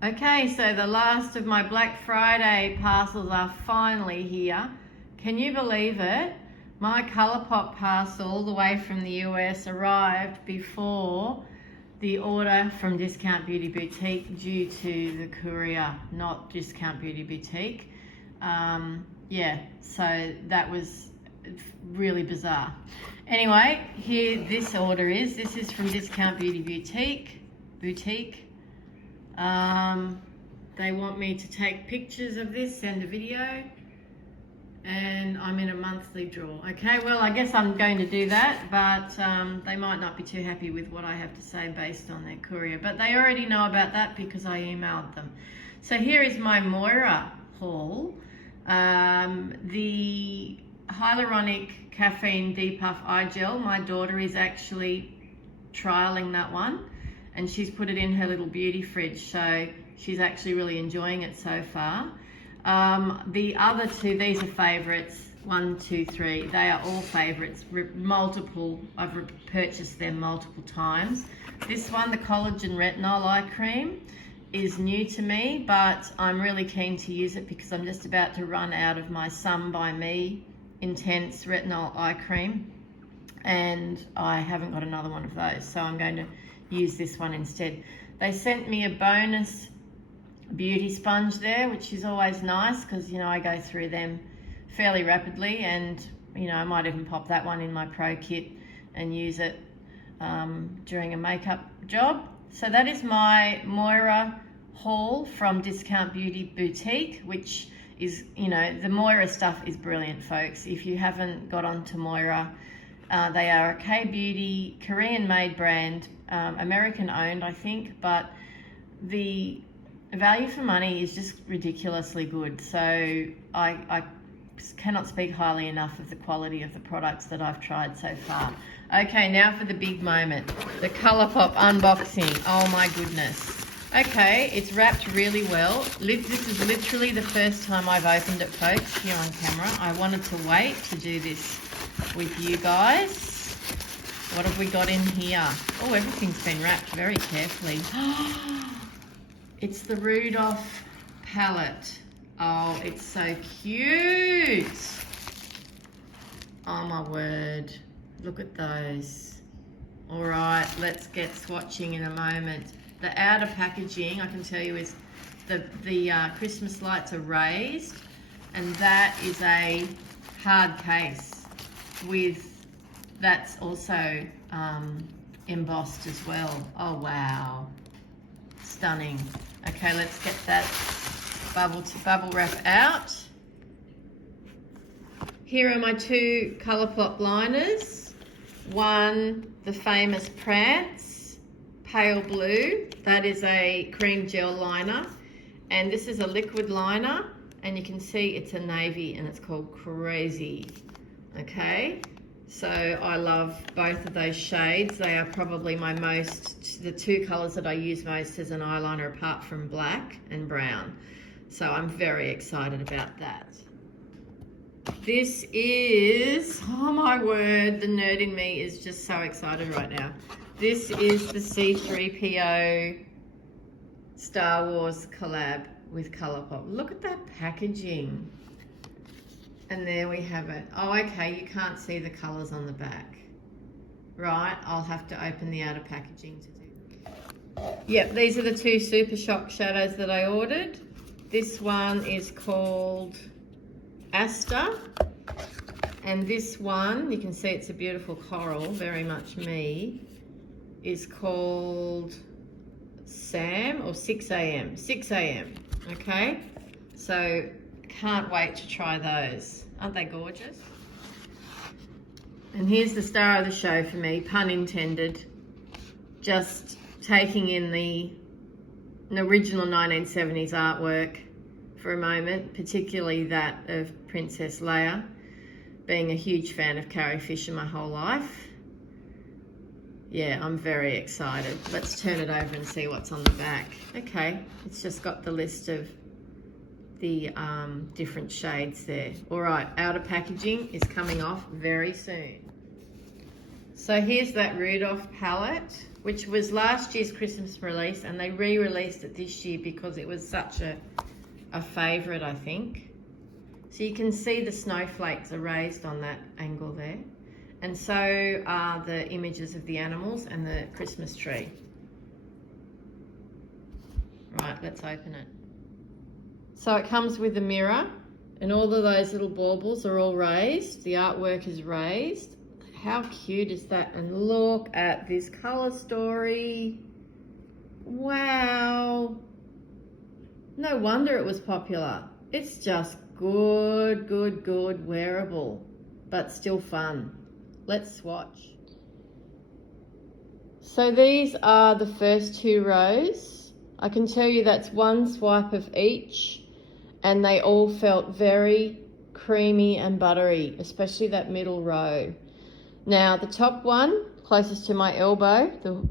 Okay, so the last of my Black Friday parcels are finally here. Can you believe it? My Colourpop parcel all the way from the US arrived before the order from Discount Beauty Boutique due to the courier, not Discount Beauty Boutique. Yeah, so that was really bizarre. Anyway, here this order is. This is from Discount Beauty Boutique. They want me to take pictures of this, send a video, and I'm in a monthly draw. Okay, well, I guess I'm going to do that, but they might not be too happy with what I have to say based on their courier, but they already know about that because I emailed them. So here is my Moira haul. The hyaluronic caffeine depuff eye gel, my daughter is actually trialing that one, and she's put it in her little beauty fridge, so she's actually really enjoying it so far. The other two, these are favorites, 1, 2, 3. They are all favorites, I've purchased them multiple times. This one, the Collagen Retinol Eye Cream, is new to me, but I'm really keen to use it because I'm just about to run out of my Sun by Me Intense Retinol Eye Cream, and I haven't got another one of those, so I'm going to use this one instead. They sent me a bonus beauty sponge there, which is always nice because, you know, I go through them fairly rapidly, and, you know, I might even pop that one in my pro kit and use it during a makeup job. So that is my Moira haul from Discount Beauty Boutique, which is, you know, the Moira stuff is brilliant, folks. If you haven't got onto Moira, they are a K-beauty, Korean-made brand, American owned, I think, but the value for money is just ridiculously good. So I cannot speak highly enough of the quality of the products that I've tried so far. Okay, now for the big moment, the Colourpop unboxing. Oh my goodness. Okay, it's wrapped really well. This is literally the first time I've opened it, folks, here on camera. I wanted to wait to do this with you guys. What have we got in here? Oh, everything's been wrapped very carefully. It's the Rudolph palette. Oh, it's so cute. Oh my word. Look at those. All right, let's get swatching in a moment. The outer packaging, I can tell you, is the Christmas lights are raised, and that is a hard case with, that's also embossed as well. Oh wow, stunning. Okay, let's get that bubble wrap out. Here are my two Colourpop liners. One, the famous Prance Pale Blue. That is a cream gel liner. And this is a liquid liner. And you can see it's a navy and it's called Crazy. Okay, so I love both of those shades. They are probably the two colors that I use most as an eyeliner, apart from black and brown. So I'm very excited about that. This is, oh my word, the nerd in me is just so excited right now. This is the C-3PO Star Wars collab with Colourpop. Look at that packaging. And there we have it. Oh, okay, you can't see the colors on the back. Right, I'll have to open the outer packaging to do. Yep, these are the two Super Shock shadows that I ordered. This one is called Asta, and this one, you can see it's a beautiful coral, very much me, is called Sam, or 6 a.m. 6 a.m. Okay, so can't wait to try those. Aren't they gorgeous? And here's the star of the show for me, pun intended, just taking in the original 1970s artwork for a moment, particularly that of Princess Leia, being a huge fan of Carrie Fisher my whole life. Yeah, I'm very excited. Let's turn it over and see what's on the back. Okay, it's just got the list of the different shades there. All right, outer packaging is coming off very soon. So here's that Rudolph palette, which was last year's Christmas release, and they re-released it this year because it was such a favourite, I think. So you can see the snowflakes are raised on that angle there. And so are the images of the animals and the Christmas tree. Right, let's open it. So it comes with a mirror, and all of those little baubles are all raised. The artwork is raised. How cute is that? And look at this colour story. Wow. No wonder it was popular. It's just good wearable, but still fun. Let's swatch. So these are the first 2 rows. I can tell you that's one swipe of each, and they all felt very creamy and buttery, especially that middle row. Now the top one, closest to my elbow, the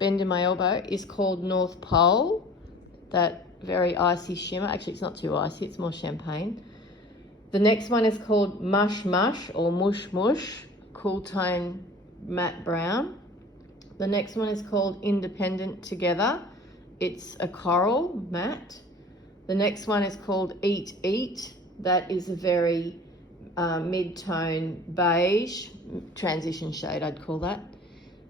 bend in my elbow, is called North Pole. That very icy shimmer. Actually, it's not too icy, it's more champagne. The next one is called Mush Mush or Mush Mush, cool tone matte brown. The next one is called Independent Together. It's a coral matte. The next one is called Eat Eat. That is a very mid-tone beige, transition shade I'd call that.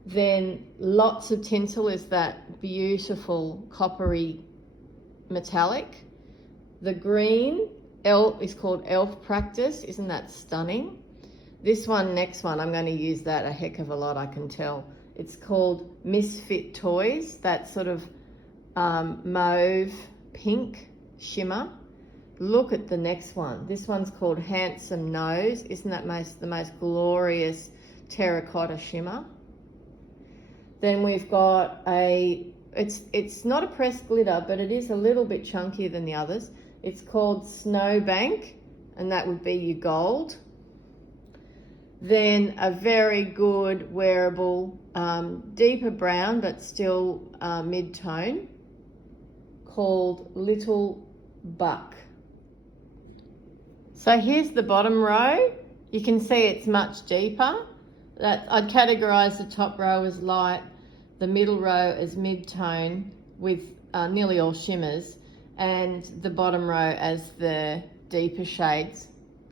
Then Lots of Tinsel is that beautiful coppery metallic. The green is called Elf Practice. Isn't that stunning? This one, next one, I'm going to use that a heck of a lot, I can tell. It's called Misfit Toys, that sort of mauve pink shimmer. Look at the next one. This one's called Handsome Nose. Isn't that the most glorious terracotta shimmer? Then we've got it's not a pressed glitter, but it is a little bit chunkier than the others. It's called Snowbank, and that would be your gold. Then a very good wearable, deeper brown, but still mid-tone, called Little Buck. So here's the bottom row. You can see it's much deeper. I'd categorise the top row as light, the middle row as mid-tone with nearly all shimmers, and the bottom row as the deeper shades.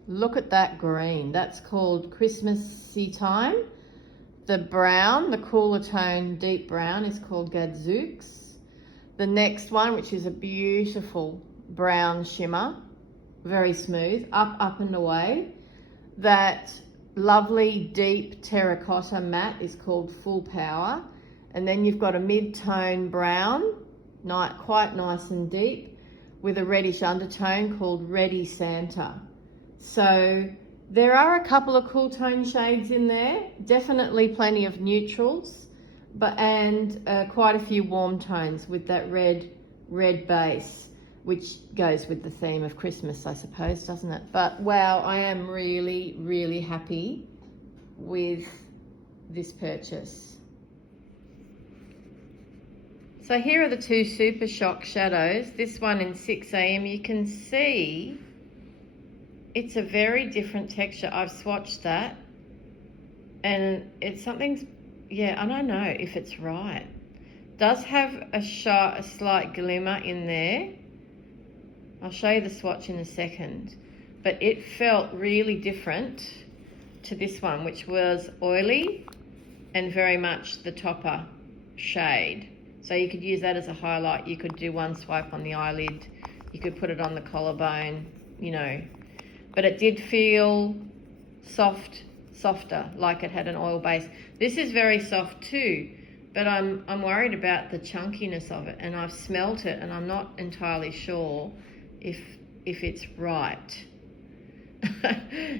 Look at that green. That's called Christmassy Time. The brown, the cooler tone deep brown, is called Gadzooks. The next one, which is a beautiful brown shimmer, very smooth, up and away. That lovely deep terracotta matte is called Full Power. And then you've got a mid-tone brown, quite nice and deep, with a reddish undertone called Ready Santa. So there are a couple of cool tone shades in there, definitely plenty of neutrals, and quite a few warm tones with that red base, which goes with the theme of Christmas, I suppose, doesn't it? But wow, I am really happy with this purchase. So here are the 2 Super Shock shadows. This one in 6 AM, you can see it's a very different texture. I've swatched that, and it's something's, yeah, I don't know if it's right. Does have a slight glimmer in there. I'll show you the swatch in a second, but it felt really different to this one, which was oily and very much the topper shade. So you could use that as a highlight. You could do one swipe on the eyelid. You could put it on the collarbone, you know. But it did feel softer, like it had an oil base. This is very soft too, but I'm worried about the chunkiness of it, and I've smelt it, and I'm not entirely sure if it's right.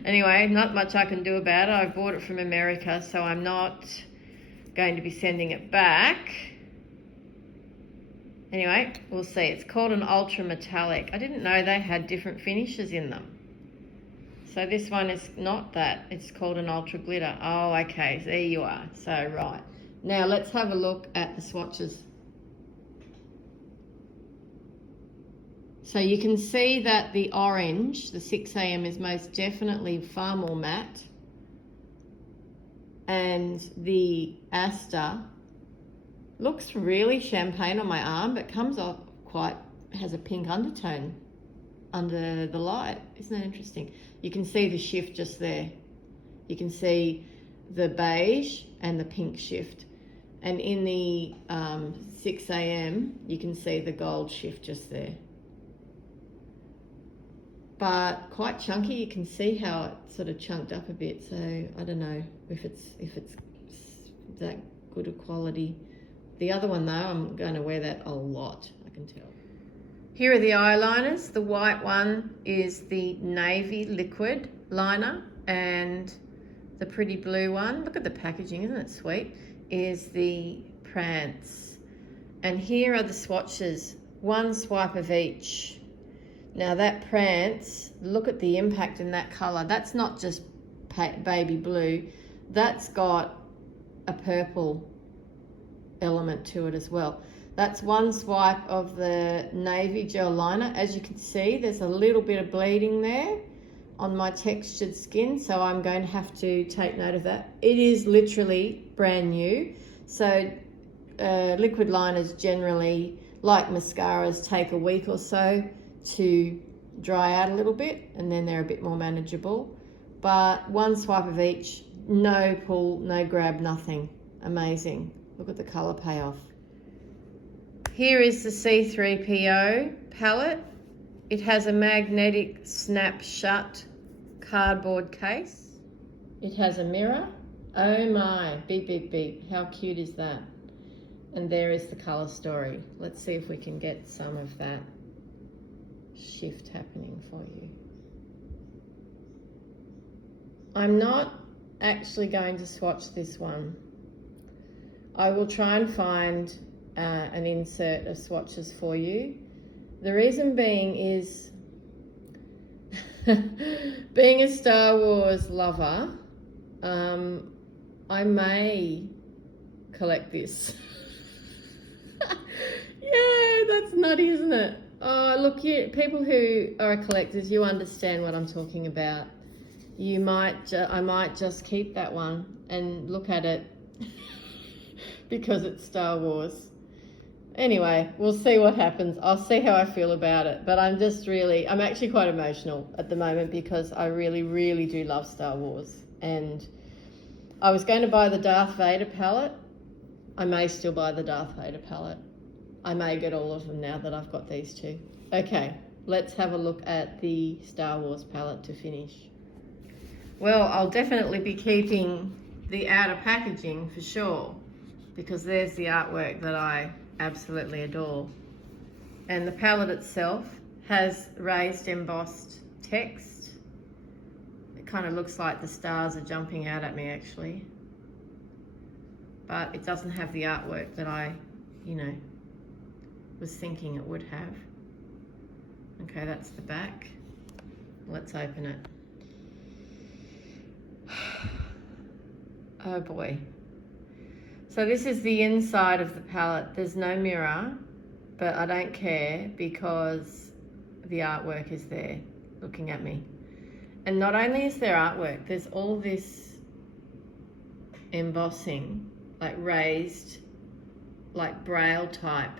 Anyway, not much I can do about it. I bought it from America, so I'm not going to be sending it back. Anyway, we'll see. It's called an ultra metallic. I didn't know they had different finishes in them. So this one is not that. It's called an ultra glitter. Oh, okay. There you are. So, right. Now, let's have a look at the swatches. So you can see that the orange, the 6 AM, is most definitely far more matte. And the Aster looks really champagne on my arm, but comes off has a pink undertone under the light. Isn't that interesting? You can see the shift just there. You can see the beige and the pink shift. And in the 6 a.m, you can see the gold shift just there. But quite chunky. You can see how it sort of chunked up a bit. So I don't know if it's that good a quality. The other one though, I'm going to wear that a lot, I can tell. Here are the eyeliners. The white one is the navy liquid liner, and the pretty blue one, look at the packaging, isn't it sweet, is the Prance. And here are the swatches, one swipe of each. Now that Prance, look at the impact in that colour. That's not just baby blue, that's got a purple element to it as well. That's one swipe of the navy gel liner. As you can see, there's a little bit of bleeding there on my textured skin, so I'm going to have to take note of that. It is literally brand new. So liquid liners generally, like mascaras, take a week or so to dry out a little bit, and then they're a bit more manageable. But one swipe of each, no pull, no grab, nothing. Amazing. Look at the colour payoff. Here is the C3PO palette. It has a magnetic snap shut cardboard case. It has a mirror. Oh my, beep, beep, beep. How cute is that? And there is the colour story. Let's see if we can get some of that shift happening for you. I'm not actually going to swatch this one. I will try and find an insert of swatches for you. The reason being is being a Star Wars lover, I may collect this. Yeah, that's nutty, isn't it? Oh, look, people who are collectors, you understand what I'm talking about. I might just keep that one and look at it because it's Star Wars. Anyway, we'll see what happens. I'll see how I feel about it. But I'm actually quite emotional at the moment because I really, really do love Star Wars. And I was going to buy the Darth Vader palette. I may still buy the Darth Vader palette. I may get all of them now that I've got these two. Okay, let's have a look at the Star Wars palette to finish. Well, I'll definitely be keeping the outer packaging for sure, because there's the artwork that I absolutely adore. And the palette itself has raised embossed text. It kind of looks like the stars are jumping out at me actually. But it doesn't have the artwork that I, was thinking it would have. Okay, that's the back. Let's open it. Oh boy. So this is the inside of the palette. There's no mirror, but I don't care because the artwork is there looking at me. And not only is there artwork, there's all this embossing, like raised, like braille type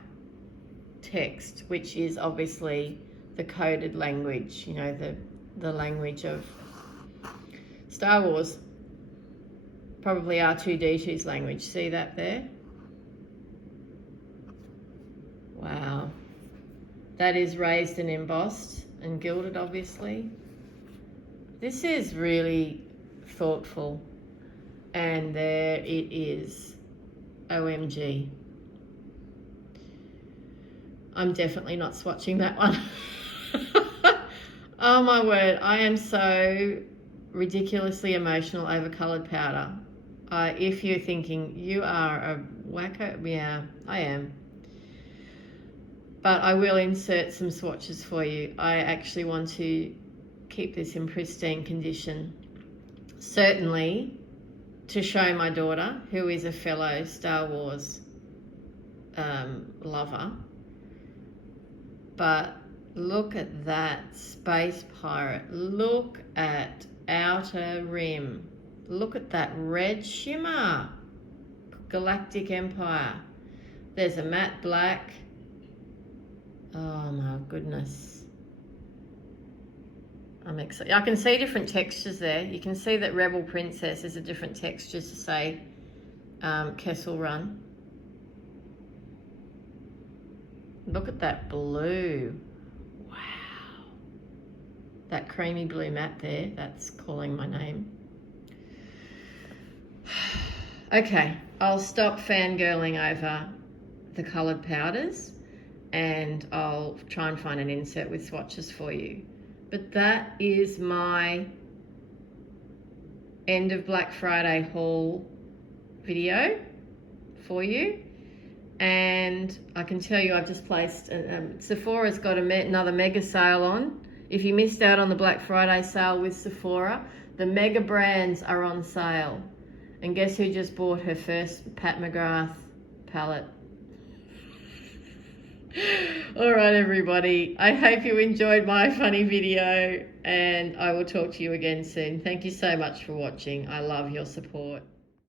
text, which is obviously the coded language, the language of Star Wars. Probably R2-D2's language. See that there? Wow. That is raised and embossed and gilded, obviously. This is really thoughtful. And there it is. OMG. I'm definitely not swatching that one. Oh my word. I am so ridiculously emotional over coloured powder. If you're thinking you are a wacko, yeah, I am. But I will insert some swatches for you. I actually want to keep this in pristine condition. Certainly to show my daughter, who is a fellow Star Wars lover. But look at that space pirate. Look at outer rim. Look at that red shimmer. Galactic Empire. There's a matte black. Oh my goodness. I'm excited. I can see different textures there. You can see that Rebel Princess is a different texture to say Kessel Run. Look at that blue. Wow. That creamy blue matte there, that's calling my name. Okay, I'll stop fangirling over the coloured powders and I'll try and find an insert with swatches for you. But that is my end of Black Friday haul video for you. And I can tell you I've just placed, Sephora's got another mega sale on. If you missed out on the Black Friday sale with Sephora, the mega brands are on sale. And guess who just bought her first Pat McGrath palette? All right, everybody. I hope you enjoyed my funny video and I will talk to you again soon. Thank you so much for watching. I love your support.